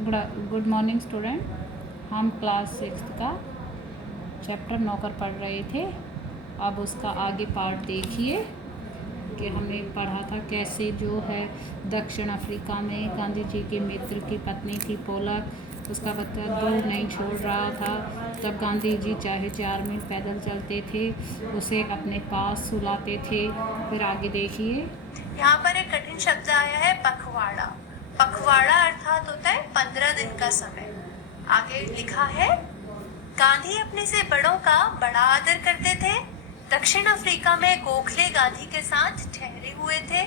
Good morning student. हम class 6 का chapter 9 कर पढ़ रहे थे। अब उसका आगे पार्ट देखिए कि हमने पढ़ा था कैसे जो है दक्षिण अफ्रीका में गांधी जी के मित्र की पत्नी थी पोलक, उसका बच्चा दूर नहीं छोड़ रहा था। तब गांधी जी चाहे 4 मील पैदल चलते थे, उसे अपने पास सुलाते थे। फिर आगे देखिए। यहाँ पर एक कठिन शब्द आया है पखवाड़ा। पखवाड़ा अर्थात होता है 15 दिन का समय। आगे लिखा है, गांधी अपने से बड़ों का बड़ा आदर करते थे। दक्षिण अफ्रीका में गोखले गांधी के साथ ठहरे हुए थे।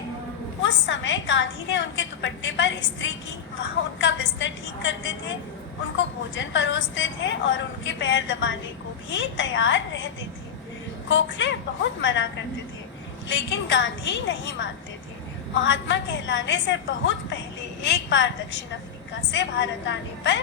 उस समय गांधी ने उनके दुपट्टे पर इस्त्री की, वहाँ उनका बिस्तर ठीक करते थे, उनको भोजन परोसते थे और उनके पैर दबाने को भी तैयार रहते थे। गोखले बहुत मना करते थे, लेकिन गांधी नहीं मानते थे। महात्मा कहलाने से बहुत पहले एक बार दक्षिण अफ्रीका से भारत आने पर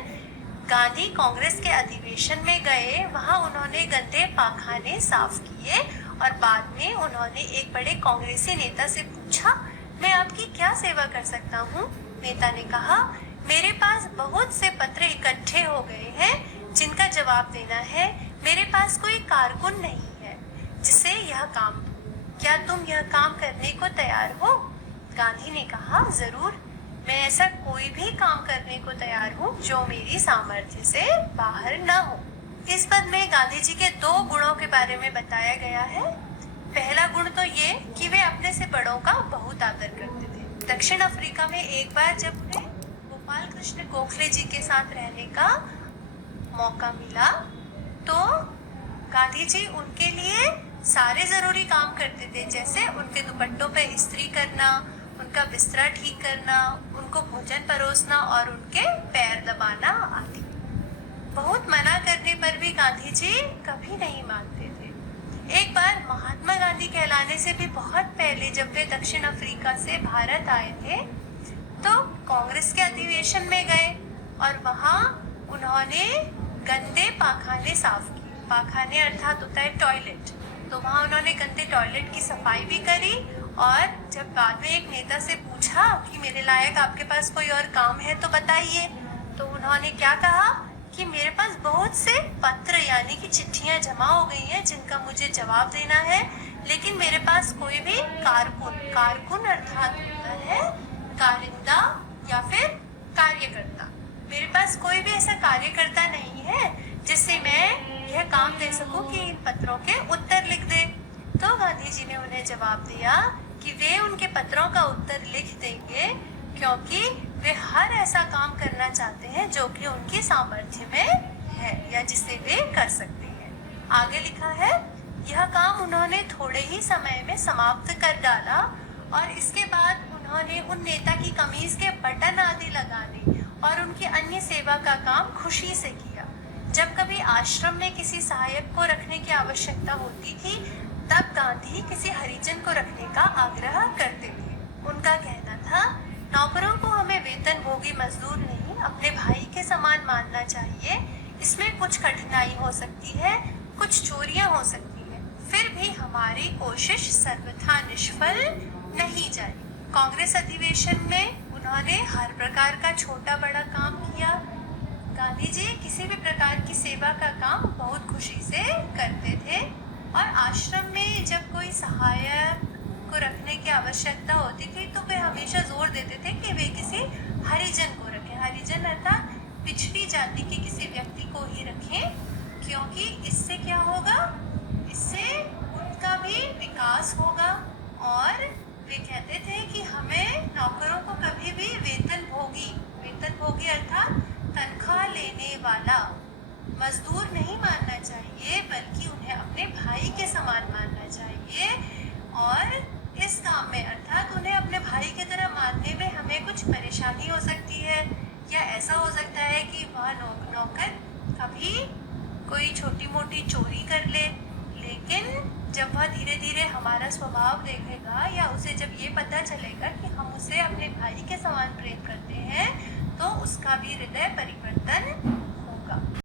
गांधी कांग्रेस के अधिवेशन में गए। वहां उन्होंने गंदे पाखाने साफ किए और बाद में उन्होंने एक बड़े कांग्रेसी नेता से पूछा, मैं आपकी क्या सेवा कर सकता हूँ? नेता ने कहा, मेरे पास बहुत से पत्र इकट्ठे हो गए हैं जिनका जवाब देना है। मेरे पास कोई कारकुन नहीं है जिसे यह काम दूं। क्या तुम यह काम करने को तैयार हो? गांधी ने कहा, जरूर, मैं ऐसा कोई भी काम करने को तैयार हूँ जो मेरी सामर्थ्य से बाहर न हो। इस पद में गांधी जी के 2 गुणों के बारे में बताया गया है। पहला गुण तो ये कि वे अपने से बड़ों का बहुत आदर करते थे। दक्षिण अफ्रीका में एक बार जब उन्हें गोपाल कृष्ण गोखले जी के साथ रहने का मौका मिला तो गांधी जी उनके लिए सारे जरूरी काम करते थे, जैसे उनके दुपट्टों पे इस्त्री करना, उनका बिस्तरा ठीक करना, उनको भोजन परोसना और उनके पैर दबाना आदि। बहुत मना करने पर भी गांधी जी कभी नहीं मानते थे। एक बार महात्मा गांधी कहलाने से भी बहुत पहले जब वे दक्षिण अफ्रीका से भारत आए थे तो कांग्रेस के अधिवेशन में गए और वहां उन्होंने गंदे पाखाने साफ किए। पाखाने अर्थात होता है टॉयलेट। तो वहां उन्होंने गंदे टॉयलेट की सफाई भी करी और जब बाद में एक नेता से पूछा कि मेरे लायक आपके पास कोई और काम है तो बताइए, तो उन्होंने क्या कहा कि मेरे पास बहुत से पत्र यानी कि चिट्ठियां जमा हो गई हैं जिनका मुझे जवाब देना है, लेकिन मेरे पास कोई भी कारकुन अर्थात होता है कारिंदा या फिर कार्यकर्ता, मेरे पास कोई भी ऐसा कार्यकर्ता नहीं है जिससे मैं यह काम दे सकूं कि इन पत्रों के उत्तर लिख दे। तो गांधी जी ने उन्हें जवाब दिया कि वे उनके पत्रों का उत्तर लिख देंगे क्योंकि वे हर ऐसा काम करना चाहते हैं जो कि उनकी सामर्थ्य में है या जिसे वे कर सकते हैं। आगे लिखा है, यह काम उन्होंने थोड़े ही समय में समाप्त कर डाला और इसके बाद उन्होंने उन नेता की कमीज के बटन आदि लगाने और उनकी अन्य सेवा का काम खुशी से किया। जब कभी आश्रम में किसी सहायक को रखने की आवश्यकता होती थी तब गांधी किसी हरिजन को रखने का आग्रह करते थे। उनका कहना था, नौकरों को हमें वेतनभोगी मजदूर नहीं अपने भाई के समान मानना चाहिए। इसमें कुछ कठिनाई हो सकती है, कुछ चोरियां हो सकती है, फिर भी हमारी कोशिश सर्वथा निष्फल नहीं जाएगी। कांग्रेस अधिवेशन में उन्होंने हर प्रकार का छोटा बड़ा काम किया। गांधी जी किसी भी प्रकार की सेवा का काम बहुत खुशी से करते थे और आश्रम में जब कोई सहायक को रखने की आवश्यकता होती थी तो वे हमेशा जोर देते थे कि वे किसी हरिजन को रखें। हरिजन अर्थात पिछड़ी जाति के किसी व्यक्ति को ही रखें, क्योंकि इससे क्या होगा, इससे उनका भी विकास होगा। और वे कहते थे कि हमें नौकरों को कभी भी वेतनभोगी अर्थात तनख्वाह लेने वाला मजदूर नहीं मानना चाहिए, बल्कि उन्हें अपने भाई के समान मानना चाहिए। और इस काम में अर्थात उन्हें अपने भाई की तरह मानने में हमें कुछ परेशानी हो सकती है या ऐसा हो सकता है कि वह नौकर कभी कोई छोटी मोटी चोरी कर ले, लेकिन जब वह धीरे धीरे हमारा स्वभाव देखेगा या उसे जब ये पता चलेगा कि हम उसे अपने भाई के समान प्रेम करते हैं तो उसका भी हृदय परिवर्तन होगा।